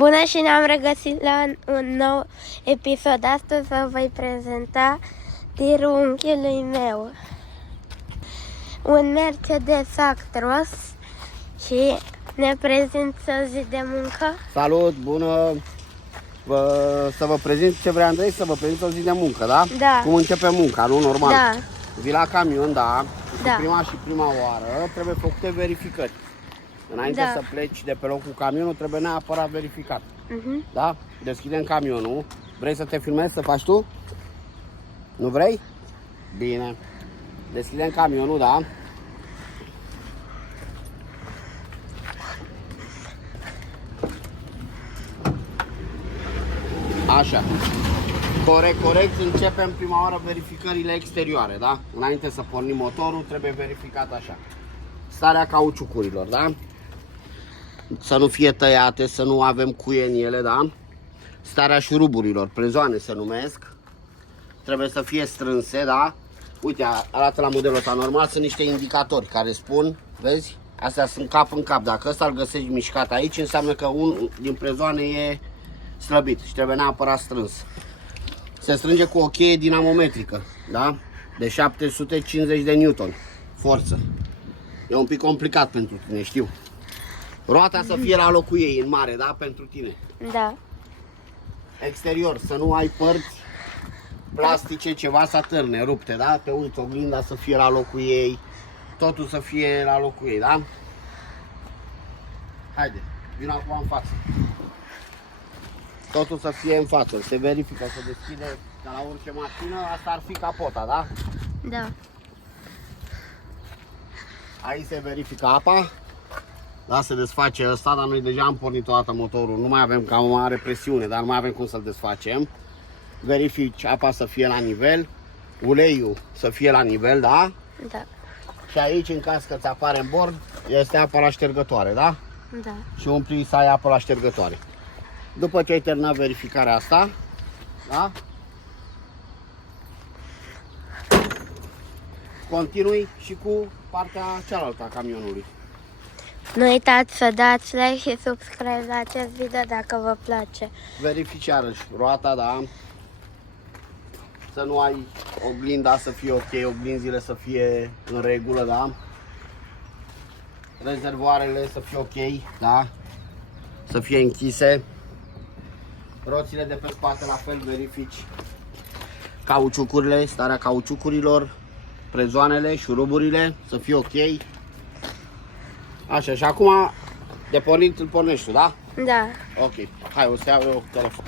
Bună și ne-am regăsit la un nou episod. Astăzi vă voi prezenta tirul unchiului meu. Un Mercedes Actros și ne prezint zi de muncă. Salut, bună! Să vă prezint ce vrea Andrei, să vă prezint o zi de muncă, da? Da. Cum începe munca, nu? Normal. Da. Vii la camion, da? Da. Prima și prima oară trebuie făcute verificări. Înainte Da. să pleci de pe loc cu camionul, trebuie neapărat verificat. Da? Deschidem camionul. Vrei să te filmezi, să faci tu? Nu vrei? Bine. Deschidem camionul, da? Așa. Corect, începem prima oară verificările exterioare, da? Înainte să pornim motorul, trebuie verificat așa. Starea cauciucurilor, da? Să nu fie tăiate, să nu avem cuie în ele, da? Starea șuruburilor, prezoane se numesc. Trebuie să fie strânse, da? Uite, arată la modelul ăsta normal, sunt niște indicatori care spun, vezi? Astea sunt cap în cap. Dacă ăsta îl găsești mișcat aici, înseamnă că unul din prezoane e slăbit și trebuie neapărat strâns. Se strânge cu o cheie dinamometrică, da? De 750 de newton forță. E un pic complicat pentru tine, știu. Roata să fie la locul ei, în mare, da? Pentru tine. Da. Exterior, să nu ai părți plastice, ceva să atârne, rupte, da? Te uiți, oglinda să fie la locul ei, totul să fie la locul ei, da? Haide, vino acum în față. Totul să fie în față, se verifică, se deschide, ca la orice mașină, asta ar fi capota, da? Da. Aici se verifică apa, da, se desface ăsta, dar noi deja am pornit o dată motorul, nu mai avem cam mare presiune, dar nu mai avem cum să-l desfacem. Verifici apa să fie la nivel, uleiul să fie la nivel, da? Da. Și aici, în caz că ți apare în bord, este apa la ștergătoare, da? Da. Și umpli să ai apă la ștergătoare. După ce ai terminat verificarea asta, da? Continui și cu partea cealaltă a camionului. Nu uitați să dați like și subscribe la acest video dacă vă place. Verifici iarăși roata, da? Să nu ai oglinda să fie ok, oglinzile să fie în regulă, da? Rezervoarele să fie ok, da? Să fie închise. Roțile de pe spate la fel verifici. Cauciucurile, starea cauciucurilor, prezoanele, șuruburile să fie ok. Așa, și acum de pornit îl pornești tu, da? Da. Ok, hai, o să iau eu telefon.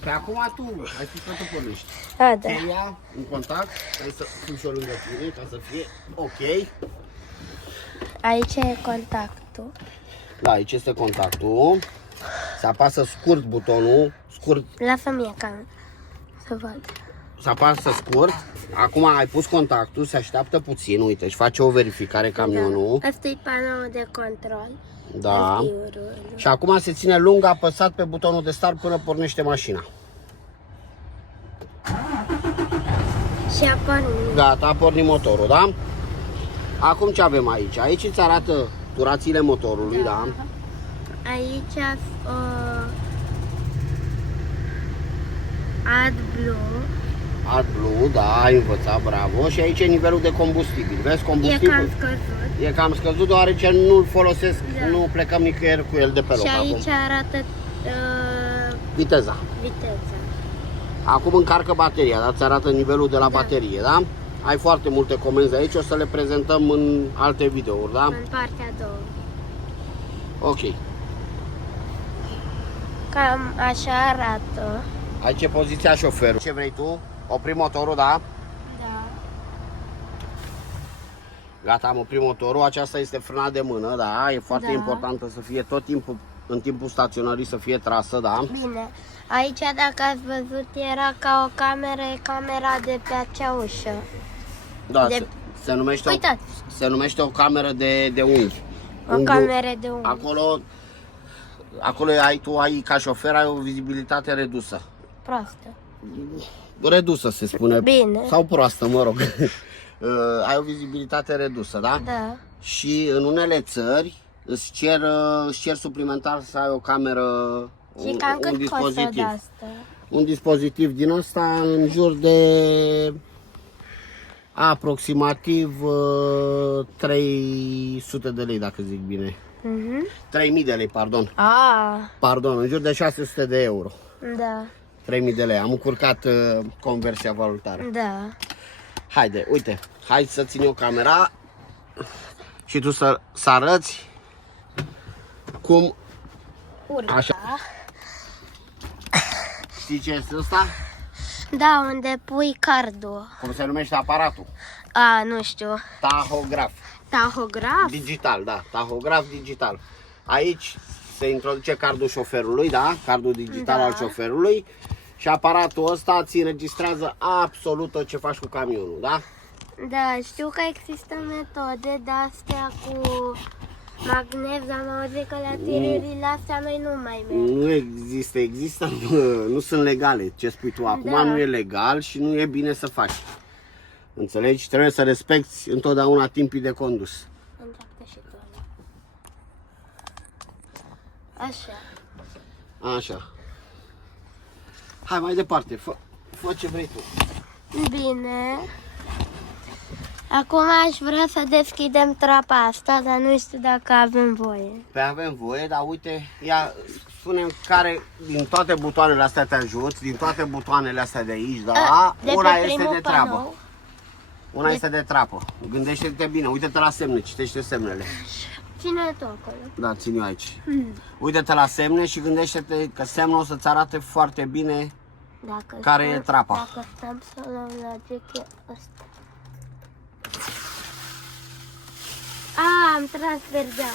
Pe acum tu ai spus că tu pornești. Da, da. Cheia în contact, hai să pun și o lângă tine ca să fie ok. Aici e contactul. Da, aici este contactul. Se apasă scurt butonul, scurt, Lasă mie camera să văd. se apasă scurt. Acum ai pus contactul, se așteaptă puțin, uite, își face o verificare camionul. Da. Asta e panoul de control. Da. Altiurul. Și acum se ține lung apăsat pe butonul de start până pornește mașina. Și a pornit. Gata, a pornit motorul, da? Acum ce avem aici? Aici îți arată turațiile motorului, da? Aici AdBlue. AdBlue, da, ai învățat, bravo. Și aici e nivelul de combustibil. Vezi, E combustibil? cam scăzut. E cam scăzut deoarece nu-l folosesc, Da. nu plecăm nicăieri cu el de pe loc Și aici acum. arată Viteza. viteza. Acum încarcă bateria, da? Ți arată nivelul de la Da. baterie, da? Ai foarte multe comenzi aici, o să le prezentăm în alte videouri, da? În partea a doua. Ok. Cam așa arată. Aici e poziția șoferului. Ce vrei tu? Opri motorul, da? Da. Gata, am oprit motorul. Aceasta este frâna de mână, da? E foarte Da. importantă să fie tot timpul, în timpul staționării să fie trasă, da? Bine. Aici, dacă ați văzut, era ca o cameră, e camera de pe acea ușă. Da, De- se numește, Uitați. se numește o cameră de unghi. O cameră de unghi. Acolo tu ai, ca șofer, ai o vizibilitate redusă. Proastă. Redusă se spune. Bine. Sau proastă, mă rog. Ai o vizibilitate redusă, da? Da. Și în unele țări îți cer suplimentar să ai o cameră, Și cam cât costă de asta? Un dispozitiv din ăsta în jur de aproximativ 300 de lei, dacă zic bine. 3000 de lei, pardon. Pardon, în jur de 600 de euro. Da. 3000 de lei. Am încurcat conversia valutară. Da. Haide, uite, hai să țin eu camera și tu să arăți cum Urca. Așa. Știi ce este ăsta? Da, unde pui cardul. Cum se numește aparatul? Nu știu. Tahograf. Tahograf? Digital, da, tahograf digital. Aici se introduce cardul șoferului, da? Cardul digital al șoferului. Și aparatul ăsta ți înregistrează absolut tot ce faci cu camionul, da? Da, știu că există metode de-astea cu magnez, am auzit că la tirările astea noi nu mai merg. Nu există, nu sunt legale. Ce spui tu acum nu e legal și nu e bine să faci. Înțelegi? Trebuie să respecti întotdeauna timpii de condus. Îndreaptă și tu. Așa. Așa. Hai mai departe, fă ce vrei tu. Bine. Acum aș vrea să deschidem trapa asta, dar nu știu dacă avem voie. Păi avem voie, dar uite, spune-mi care din toate butoanele astea te ajuți, din toate butoanele astea de aici, da? Una este de treabă. Una este de treabă. Gândește-te bine, uite-te la semne, citește semnele. Ține tu acolo. Da, țin eu aici. Uite-te la semne și gândește-te că semnul o să-ți arate foarte bine care e trapa. Dacă stăm să luăm logic, e ăsta. Am tras verdeaua.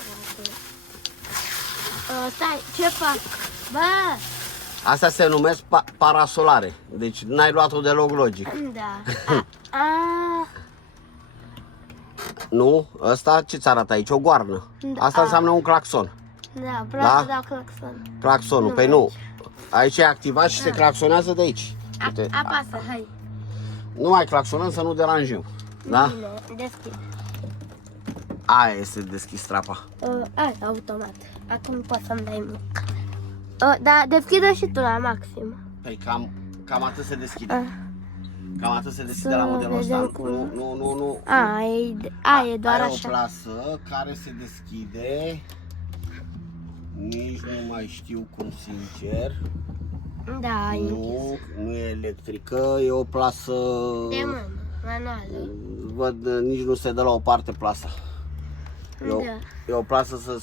Stai, ce fac? Bă! Astea se numesc parasolare, deci n-ai luat-o deloc logic. Da. Nu? Ăsta ce-ți arată aici? O goarnă. Asta înseamnă un claxon. Da, vreau să dau claxon. Claxonul, păi nu. Aici e activat și se claxonează de aici. Uite. Apasă, hai. Nu mai claxonăm să nu deranjăm. Da? Bine, deschid. Aia este deschis trapa. Automat. Acum poți să-mi dai mic. Da, deschide și tu la maxim. Păi cam atât se deschide. Cam atât se deschide la modelul ăsta. Nu. E doar așa. așa. O plasă care se deschide. Nici nu mai știu cum, sincer. Da, nu e electrică, e o plasă de mână, manuală. Văd, nici nu se dă la o parte plasa. E o plasă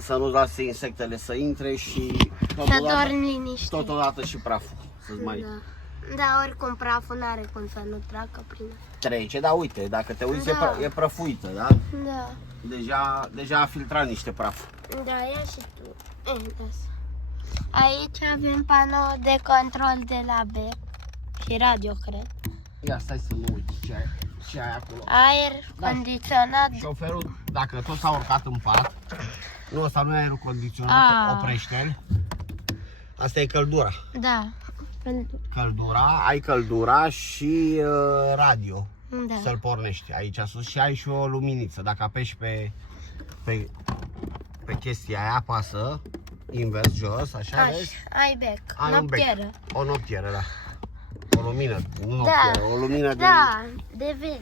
să nu lase insectele să intre și totodată și praful. Da, oricum praful n-are cum să nu treacă prin. Trece, dar uite, dacă te uiți e prăfuită, da? Da. Deja a filtrat niște praf. Da, ia și tu. Aici avem panou de control de la BEC și radio, cred. Ia stai să mă uit ce ai acolo. Aer condiționat. Șoferul, dacă tot s-a urcat în pat, ăsta nu e aerul condiționat, oprește-l. Asta e căldura. Da. Ai căldura și radio. Da. Să-l pornești aici sus și ai și o luminiță. Dacă apeși pe chestia aia, apasă invers, jos, așa, vezi? Ai bec, noptieră. O noptieră, da. O lumină, o lumină de verde.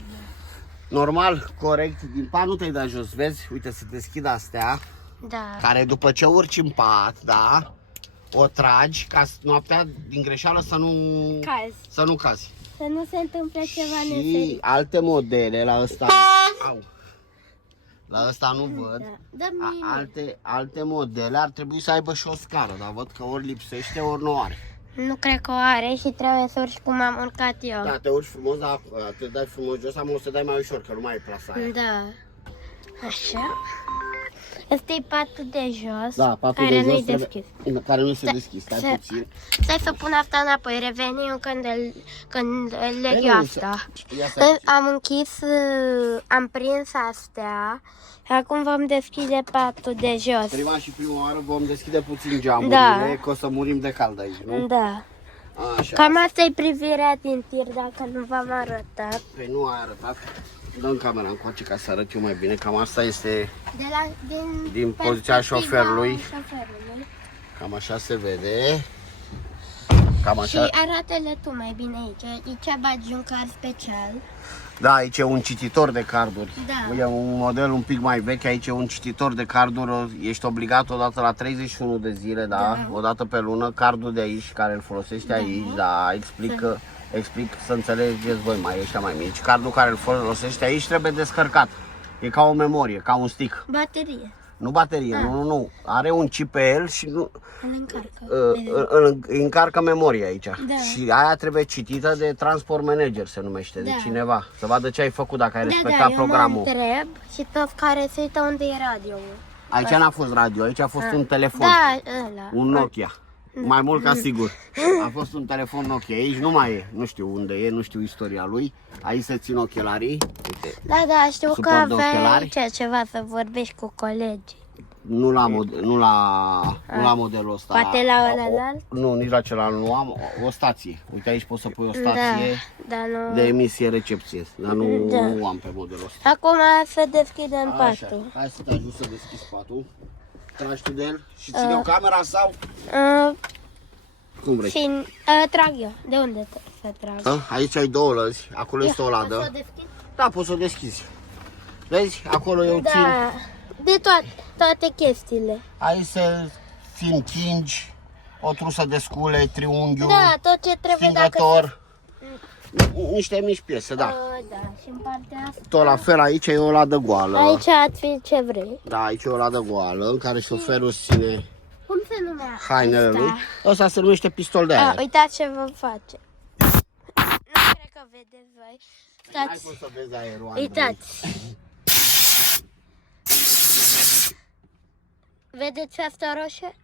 Normal, corect, din pat nu te-ai dat jos, vezi? Uite, se deschid astea, care după ce urci în pat, da, o tragi ca noaptea din greșeală să nu cazi. Să nu se întâmple ceva nefericit. Și alte modele la ăsta, la ăsta nu văd. Alte modele ar trebui să aibă și o scară, dar văd că ori lipsește, ori nu are. Nu cred că o are și trebuie să urci cum am urcat eu. Da, te urci frumos, dar te dai frumos jos, o să dai mai ușor, că nu mai e plasa aia. Da. Așa. Ăsta e patul de jos, da, patul care de jos nu-i deschis. Care nu se deschis, stai puțin. Stai să pun asta înapoi, revenim când leg eu asta. Am închis, am prins astea și acum vom deschide patul de jos. Prima oară vom deschide puțin geamurile, că o să murim de cald aici, nu? Da. Așa. Cam asta e privirea din tir, dacă nu v-am arătat. Păi nu ai arătat. Dăm camera încoace ca să arăt eu mai bine. Cam asta este din poziția perspectiva șoferului. Cam așa se vede. Cam așa. Și arată-le tu mai bine aici. Aici bagi un card special. Da, aici e un cititor de carduri. Da. E un model un pic mai vechi, aici e un cititor de carduri. Ești obligat odată la 31 de zile, da? Odată pe lună, cardul de aici, care îl folosești aici, da, explic să înțelegeți voi mai ăștia mai mici. Cardul care îl folosești aici trebuie descărcat. E ca o memorie, ca un stick. Baterie. Nu baterie, nu. Are un chip pe el și nu Îl încarcă. încarcă memoria aici. Da. Și aia trebuie citită de transport manager, se numește, de cineva. Să vadă ce ai făcut, dacă ai respectat programul. Eu mă întreb și toți care se uită unde e radio-ul. Aici n-a fost radio, aici a fost un telefon. Da, ăla. Un Nokia. Mai mult ca sigur. A fost un telefon Nokia. Aici nu mai e. Nu știu unde e, nu știu istoria lui. Aici se țin ochelarii. Uite. Da, știu că suport de aveai ochelari. aici ceva să vorbești cu colegii. Nu la modelul ăsta. Poate la ălalt? Nu, nici la celălalt nu am. O stație. Uite, aici poți să pui o stație Da, nu. de emisie-recepție. Dar nu am pe modelul ăsta. Acum să deschidem Așa. patul. Hai să te ajut să deschizi patul. Tragi tu de el și ține o camera sau cum vrei. Și trag eu. De unde să trag? Aici ai două lăzi, acolo este o ladă. Poți să o deschid? Da, poți să o deschizi. Vezi? Acolo eu țin. Da. De toate chestiile. Aici se țin cingi, o trusă de scule, triunghiul, Da, tot ce trebuie stingător. Niște mici piese, da. Da, și în partea asta. Tot la fel, aici e o ladă goală. Aici ați fi ce vrei. Da, aici e o ladă goală în care șoferul îți ține Cum se numea? hainele lui. Ăsta se numește pistol de aer. Uitați ce vă face. Nu cred că vedeți voi. N-ai Uitați. cum să vezi aerul, Andrei. Uitați. Vedeți asta roșie?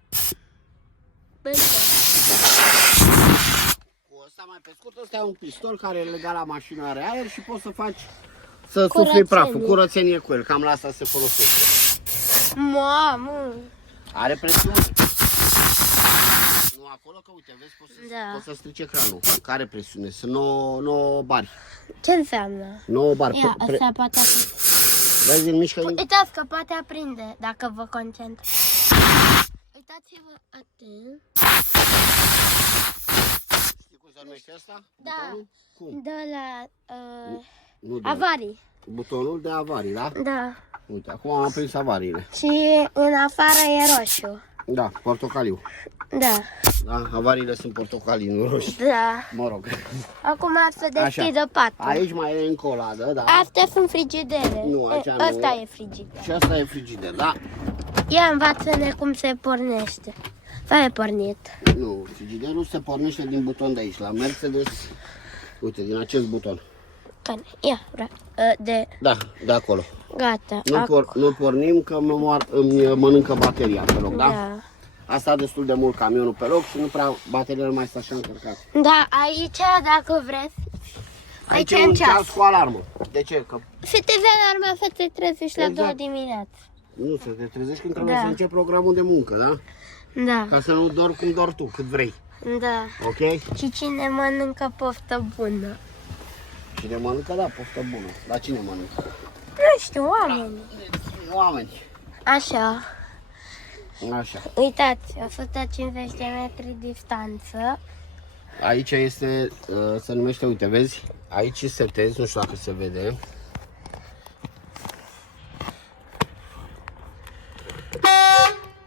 Cu ăsta mai pe scurt, ăsta e un pistol care e legat la mașină, are aer și poți să faci să sufli praful, curățenie cu el, cam la asta se folosește. Mamă! Are presiune. Nu acolo, că uite, vezi, poți să strici ecranul. Care presiune? Sunt 9 bari. Ce înseamnă? 9 bari. Ia, asta poate aprinde. Vezi, în mișcă. Uitați că poate aprinde dacă vă concentrați. Uitați-vă atent. Știi cum se numește asta? Da. Butonul? Cum? De la Nu de avarii. Butonul de avarii, da? Da. Uite, acum am aprins avariile. Și în afară e roșu. Da, portocaliu. Da. Da, avariile sunt portocalii, nu roșii. Da. Mă rog. Acum să deschidă patul. Aici mai e încă o ladă, da. Astea sunt frigidere. Nu, aici nu. Ăsta e frigider. Și asta e frigider, da? Ia învață-ne cum se pornește. S-a pornit. Nu, frigiderul se pornește din buton de aici, la Mercedes. Uite, din acest buton. Care? Ia, Da, de acolo. Gata. Nu pornim că îmi mănâncă bateria pe loc, da? Da. A stat destul de mult camionul pe loc și nu prea bateriile nu mai stă așa încărcat. Da, aici, dacă vreți, Aici e un ceas cu alarmă. De ce? Că se te vede alarma să te trezești la 2 dimineața. nu, să te trezești când trebuie să începi programul de muncă, da? Da. Ca să nu dormi cum dormi tu, cât vrei. Da. Ok? Și cine mănâncă poftă bună? Cine mănâncă, da, poftă bună. Dar cine mănâncă? Nu știu, oameni. Oameni. Așa. Așa. Uitați, 150 de metri distanță. Aici este, se numește, uite, vezi? Aici setezi, nu știu dacă se vede.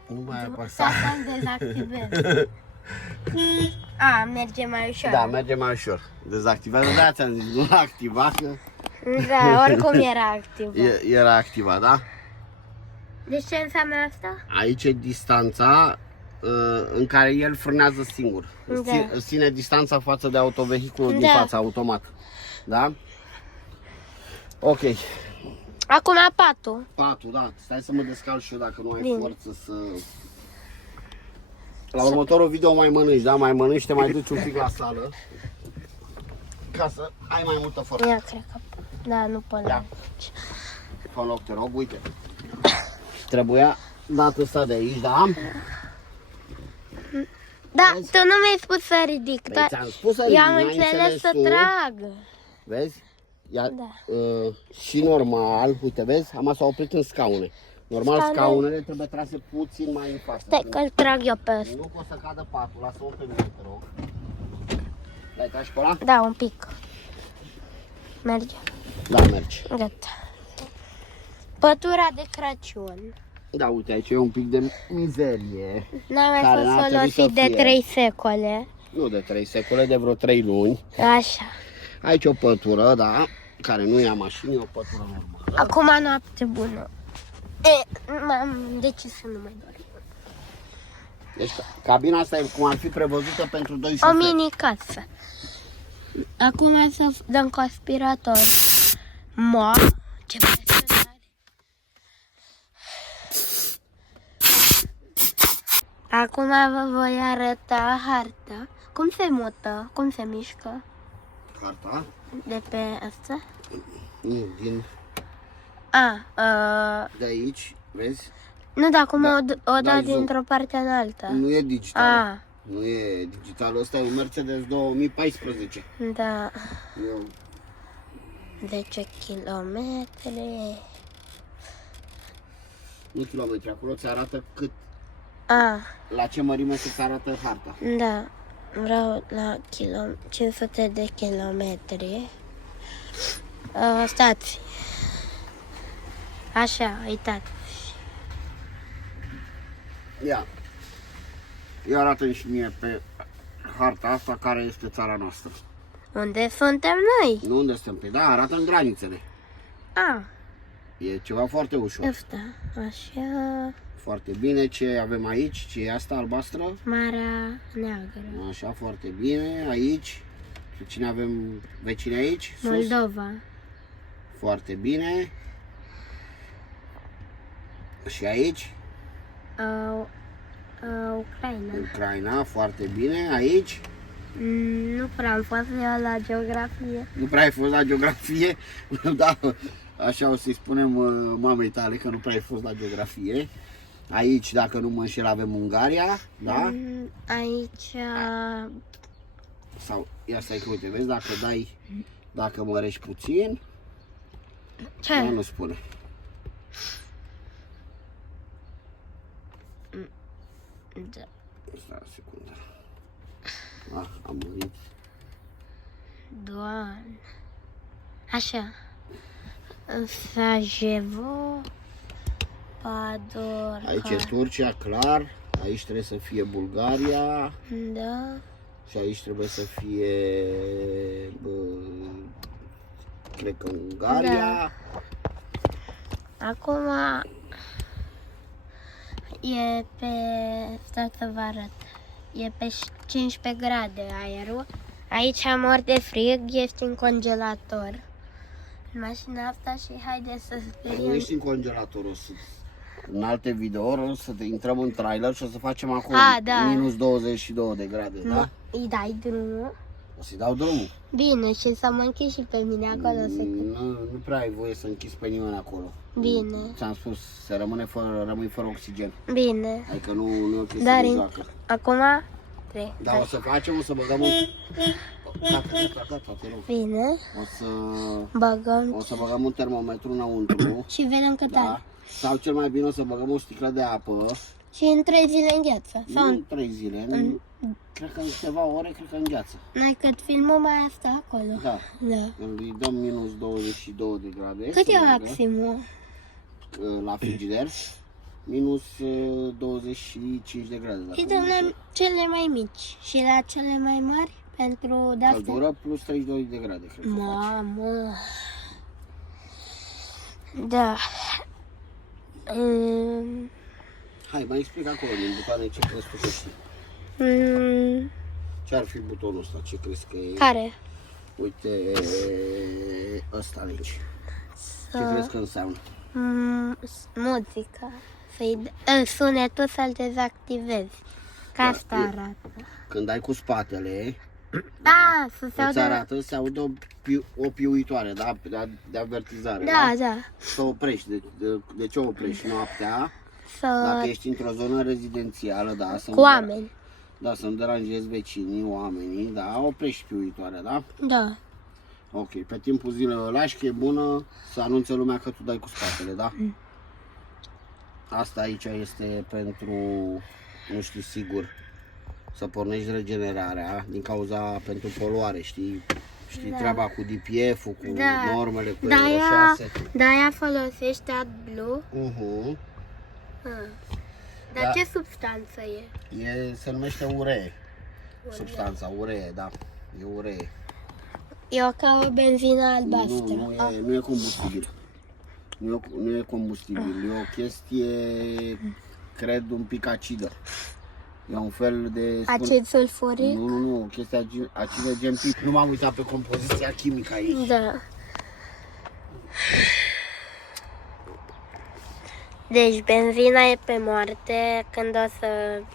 Nu mai apăsa. Să dezactivez. A, merge mai ușor. Da, merge mai ușor. Dezactivează, da, ți-am zis, nu activa, că Da, oricum era activ. era activa, da? Deci ce înseamnă asta? Aici e distanța în care el frânează singur. Da. Îți ține distanța față de autovehiculul din Da. fața, automat. Da? Ok. Acum patul. Patul, da. Stai să mă descalc și eu dacă nu ai Bine. forță să... La următorul video mai mănânci, da? Mai mănânci, te mai duci un pic la sală. Ca să ai mai multă forță. Ia, cred că... Da, nu pot. Ia. Fă loc, te rog, uite. Trebuia dat ăsta de aici, da? Da, Vezi? tu nu mi-ai spus să ridic. Păi ți-am spus să Eu am ridici, n-ai înțeles să tu. trag. Vezi? Ia, Da. și normal, uite, vezi, s-a oprit în scaune. Normal, scaunele trebuie trase puțin mai în față. Stai că îl trag eu pe ăsta. Nu pot să cadă patul, lasă-o pe mine, te rog. L-ai tras pe ăla? Da, un pic. Merge. Da, merge. Gata. Pătura de Crăciun. Da, uite, aici e un pic de mizerie. N-a mai Care n-ar fost trebui să folosit de fie. 3 secole. Nu de 3 secole, de vreo 3 luni. Așa. Aici o pătură, da, care nu ia mașini, e o pătură normală. Acum noapte bună. M-am decis să nu mai dorm. Deci cabina asta e cum ar fi prevăzută pentru 2 O șoferi. mini casă. Acum să dăm cu aspirator. Ce presă are. Acum vă voi arăta harta. Cum se mută? Cum se mișcă? Harta? De pe asta? Nu, din de aici, vezi? Nu, dar acum Da, o dai dau zoom. dintr-o parte în alta. Nu e digital. Ah, Nu e digital, ăsta e un Mercedes 2014. da. Eu 10 kilometri. nu kilometri, acolo ți arată cât, Ah, la ce mărime se arată harta. da. Vreau la 500 de kilometri. Stați. Așa, uitați. Ia. Eu arată și mie pe harta asta care este țara noastră. Unde suntem noi? Nu unde suntem pe, da, arată în granițele. Ah, E ceva foarte ușor. ăsta. Așa. Foarte bine. Ce avem aici? Ce e asta albastră? Marea Neagră. Așa, foarte bine. Aici. Și cine avem vecini aici? Sus. Moldova. Foarte bine. Și aici? Ucraina. Ucraina, foarte bine. Aici? Nu prea am fost eu la geografie. Nu prea ai fost la geografie? Da, așa o să-i spunem mamei tale că nu prea ai fost la geografie. Aici, dacă nu mă înșel, avem Ungaria, da? Aici... Sau, ia stai că uite, vezi, dacă dai, dacă mărești puțin, Ce? nu spune. Da. Stai o secundă. Am mărit. Doamne. Așa. Sarajevo. Pador. Aici e Turcia, clar. Aici trebuie să fie Bulgaria. Da. Și aici trebuie să fie, cred că Ungaria. Da. Acum e pe, stai să vă arăt, e pe 15 grade aerul. Aici mor de frig, ești în congelator. În mașina asta și haide să Nu speriem. ești în congelator, o să, în alte videouri o să te intrăm în trailer și o să facem acolo Da. minus 22 de grade, da? Îi dai drumul. O să-i dau drumul. Bine, și să mă închid și pe mine acolo. Nu prea ai voie să închizi pe nimeni acolo. Bine, Ți-am spus, să rămâi fără oxigen. bine. Adică nu e o chestie Dar de joacă. acum, trei. Dar o să facem, o să băgăm un... Gata, te rog. Bine, O băgăm să băgăm un termometru înăuntru. și vedem cât are. Da? Sau cel mai bine o să băgăm o sticlă de apă. Și în 3 zile îngheață. Nu Sau în 3 zile, cred că în câteva ore, cred că îngheață. noi cât filmăm mai asta acolo. Da. Da. Îi dăm minus 22 de grade. Cât să e meargă, maximul? la frigider. Minus 25 de grade. Dacă Îi nu dăm mă la înșel. cele mai mici și la cele mai mari pentru de-astea. Căldură plus 32 de grade, cred că faci. Mamă. Da. Hai, mai explic acolo din butoane ce crezi tu că știi. Ce ar fi butonul ăsta? Ce crezi că e? Care? Uite, ăsta aici. Ce crezi că înseamnă? Muzica. Sunetul să-l dezactivezi. Ca Da, asta arată. Când dai cu spatele, Da, să se îți audă. arată, se aude o piuitoare, da? De avertizare, Da, da. Să oprești. De ce oprești noaptea? Să... Dacă ești într-o zonă rezidențială, da? Cu oameni. Da, să nu deranjezi vecinii, oamenii, da? Oprești piuitoarea, da? Da. Ok, pe timpul zilei o lași, că e bună să anunțe lumea că tu dai cu spatele, da? Asta aici este pentru, nu știu sigur, să pornești regenerarea din cauza pentru poluare, știi? Știi treaba cu DPF-ul, cu normele, cu Euro 6. De-aia folosești AdBlue. Dar ce substanță e? Se numește uree. Substanța, uree, da. E uree. E ca o benzină albastră. Nu e combustibil. Nu e combustibil. E o chestie, cred, un pic acidă. E un fel de... Acid sulfuric? Nu, o chestie acidă gen pic. Nu m-am uitat pe compoziția chimică aici. Da. Deci benzina e pe moarte când o să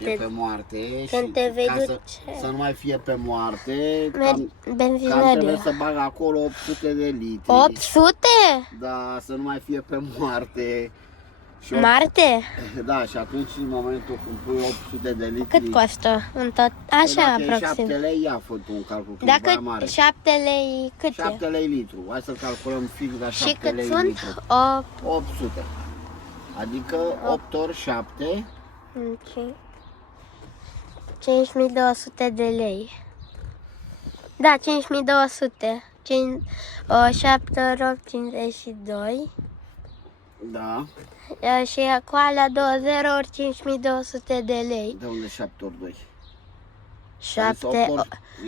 E pe moarte când și te vei ca duce. să nu mai fie pe moarte, cam benzinărie. trebuie să bag acolo 800 de litri. 800? Da, să nu mai fie pe moarte. Și Marte? Da, și atunci în momentul când pui 800 de litri... Cât costă în tot? Așa dacă aproxim. 7 lei, ia fă tu un calcul, că e mai Dacă mare. 7 lei cât 7 e? lei litru. Hai să calculăm fix la 7 Și cât lei sunt? litru. 800. Adică 8 ori 7. Ok. 5200 de lei. Da, 5200. 7 ori 8, 52. Da. Și cu alea 20 ori 5200 de lei. De unde 7 ori 2? 7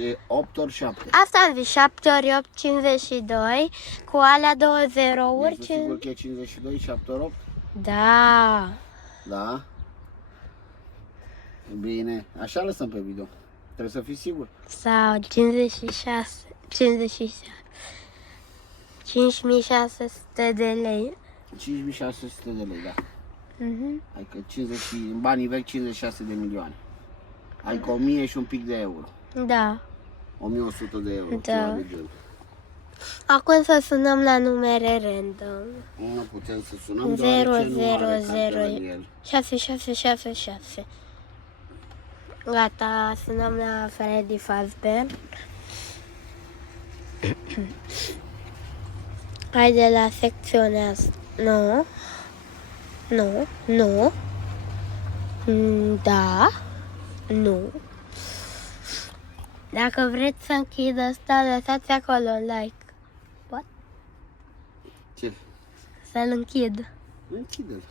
E 8 ori 7. Asta am zis, 7 ori 8, 52. Cu alea 20 ori Ești sigur că e 52, 7 ori 8? Da. Da. Bine, așa lăsăm pe video. Trebuie să fii sigur. Sau 56. 56. 5600 de lei. 5600 de lei, da. Mhm. Adică 50, în banii vechi 56 de milioane. Adică 1000 și un pic de euro. Da. 1100 de euro. Da. Ceva de genul. Acum să sunăm la numere random. Nu putem să sunăm 0, deoarece nu 0, are 0, cartelă în el. 6, 6, 6, 6. Gata, sunăm la Freddy Fazbear. Haide la secțiunea asta. Nu. Nu. Nu. Da. Nu. Dacă vreți să închid asta, lăsați acolo un like. What? Ce? Să-l închid. Închide-l.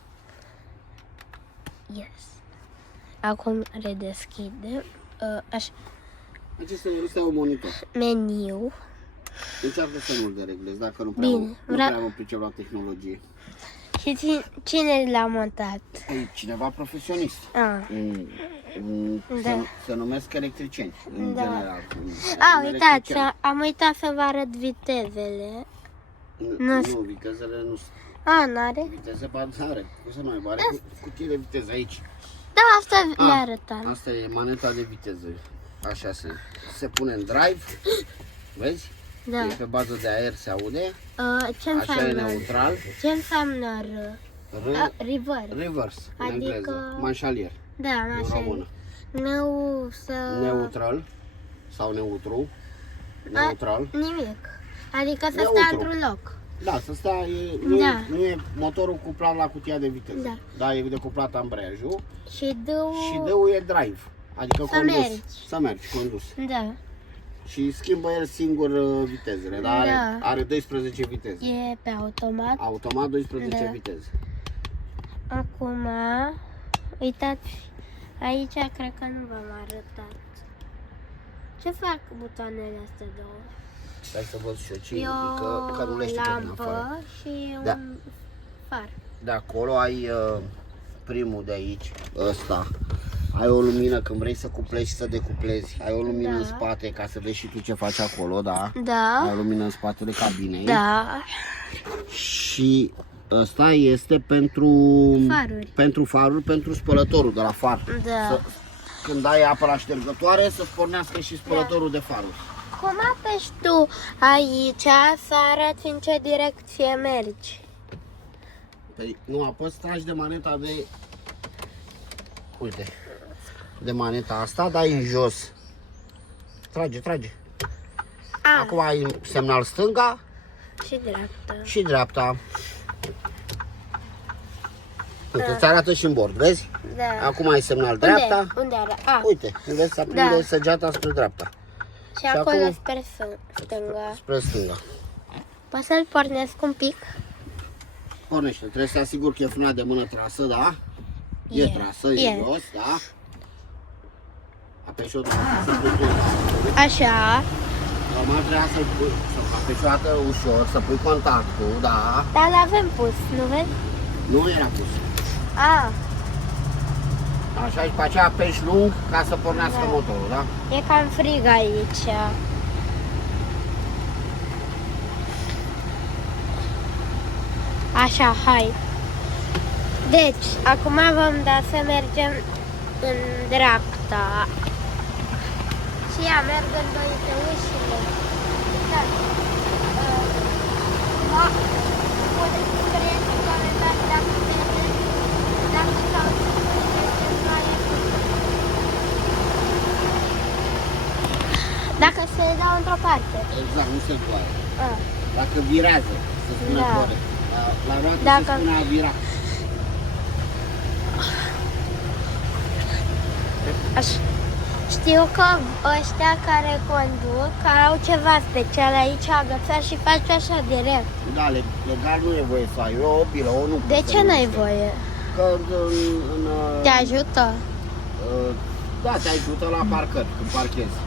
Yes. Acum redeschidem. Așa. Acesta este un monitor. Meniu. Încearcă să nu-l dereglezi, dacă nu Bine, prea mă pricep la tehnologie. Și cine l-a montat? E cineva profesionist. Da. Se numesc electricieni, în Da. general. Uitați, am uitat să vă arăt vitezele. Nu, vitezele nu sunt. N-are? Viteze are. Cum să nu aibă? Are cutie de viteză aici. Da, asta le arătam. Asta e maneta de viteză. Așa se pune în drive. Vezi? Da. E pe bază de aer, se aude. Ce Așa e înseamnă? neutral. Ce înseamnă reverse? Reverse, în Adică- engleză. Manșalier. Da, În așa română. Neutral sau neutru. Neutral. Nimic. Adică să Neutru. stea într-un loc. Da, să stea, Da. nu e motorul cuplat la cutia de viteză. Da. Da, e decuplat ambreiajul Și dâu... și dâu e drive, adică Să condus. mergi. Să mergi, condus. Da. Și schimbă el singur vitezele, dar are 12 viteze. E pe automat. Automat 12 Da. viteze. Acum, uitați, aici cred că nu v-am arătat. Ce fac butoanele astea două? Stai să văd și eu ce E indică, că rulește o pe din afară. lampă și Da. un far. De acolo ai primul de aici, ăsta. Ai o lumină când vrei să cuplezi și să decuplezi. Ai o lumină în spate ca să vezi și tu ce faci acolo, da? Ai o Da. lumină în spatele cabinei. Da. Și ăsta este pentru Faruri. pentru spălătorul de la far. Da. Când ai apă la ștergătoare, să pornească și spălătorul de faruri. Cum apeși tu aici să arăți în ce direcție mergi? Păi nu apăs, tragi de maneta de... Uite. De maneta asta, dai în jos. Trage. Acum ai semnal stânga Și dreapta. și dreapta. Uite, îți arată și în bord, vezi? Da. Acum ai semnal dreapta. Unde era? Uite, unde se aprinde săgeata spre dreapta. Și acolo spre stânga. Spre stânga. Poți să-l pornesc un pic? Pornește, trebuie să te asiguri că e frâna de mână trasă, da? E trasă, e jos, da? Apeși o dată să pui. Așa. Normal trebuia să pui, să apeși o dată ușor, să pui contactul, da? Dar l-avem pus, nu vezi? Nu era pus. Așa și după aceea apeși lung ca să pornească motorul, da? E cam frig aici. Așa, hai. Deci, acum vom da să mergem în dreapta. Și ea merg în toate ușile. Uitați. Puteți scrie în comentarii dacă s-au dacă se dau într-o parte. Exact, nu se poate. Dacă virează, se spune corect. La roată se spune a vira. Așa. Știu că ăștia care conduc au ceva special aici, agățat și faci așa direct. Da, legal nu e voie să ai, e o bilă, o nu. De ce n-ai voie? Că Te ajută? Da, te ajută la parcări, când parchezi.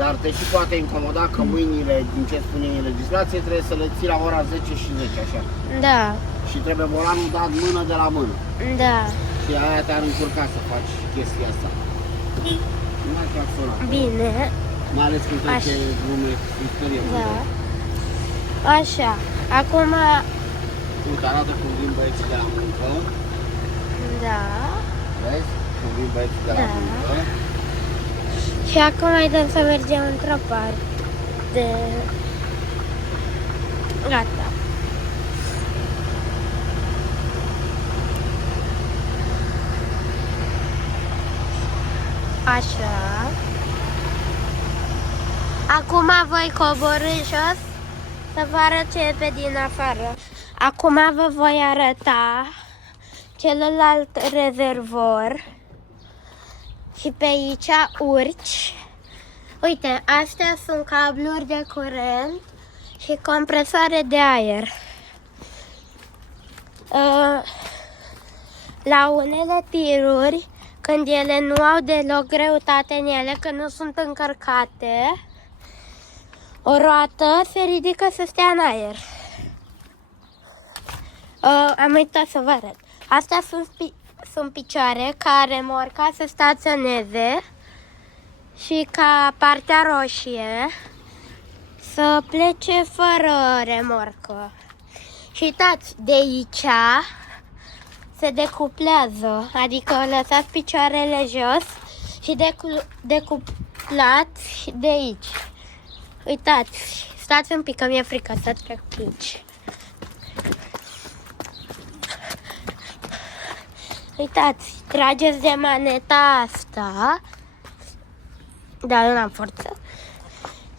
Dar te și poate incomoda că mâinile, din ce spune în legislație, trebuie să le ții la ora 10 și 10, așa. Da. Și trebuie volanul dat mână de la mână. Da. Și aia te-ar încurca să faci chestia asta. Nu mai claxona. Bine. Mai ales când trece lume în sperie. Da. Așa. Acum... Uite, arată cum vin băieții de la muncă. Da. Vezi? Cum vin băieții de la muncă. Și acum mai dăm să mergem într-o parte. Gata. Așa. Acum voi coborî jos să vă arăt ce e pe din afară. Acum vă voi arăta celălalt rezervor. Și pe aici urci. Uite, astea sunt cabluri de curent și compresoare de aer. La unele tiruri, când ele nu au deloc greutate în ele, când nu sunt încărcate, o roată se ridică să stea în aer. Am uitat să vă arăt. Astea sunt picioare ca remorca să staționeze și ca partea roșie să plece fără remorcă. Și uitați, de aici se decuplează, adică lăsați picioarele jos și decuplați de aici. Uitați, stați un pic că mi-e frică să trec pe aici. Uitați, trageți de maneta asta, dar nu am forță,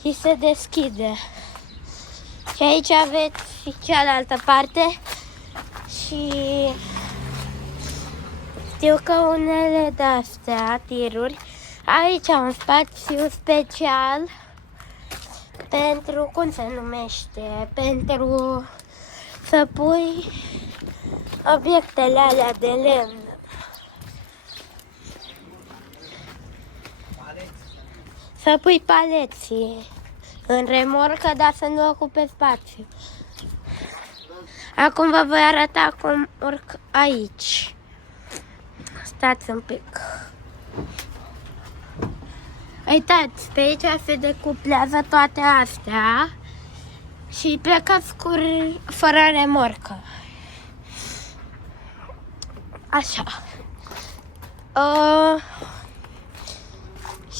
și se deschide. Și aici aveți cealaltă parte și știu că unele de-astea, tiruri, aici un spațiu special pentru, cum se numește, pentru să pui obiectele alea de lemn. Să pui paleții în remorcă, dar să nu ocupe spațiu. Acum vă voi arăta cum urc aici. Stați un pic. Uitați, pe aici se decuplează toate astea și plecați fără remorcă. Așa.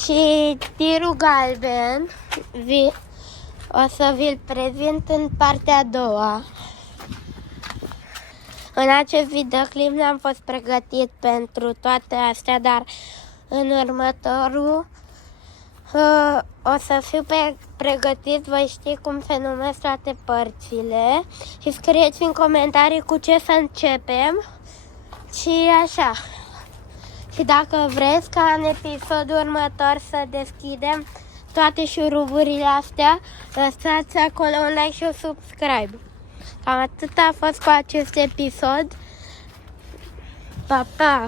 Și tirul galben o să vi-l prezint în partea a doua. În acest videoclip n-am fost pregătit pentru toate astea, dar în următorul O să fiu pregătit, voi ști cum se numesc toate părțile și scrieți în comentarii cu ce să începem și așa. Și dacă vreți ca în episodul următor să deschidem toate șuruburile astea, lăsați acolo un like și un subscribe. Cam atât a fost cu acest episod. Pa, pa!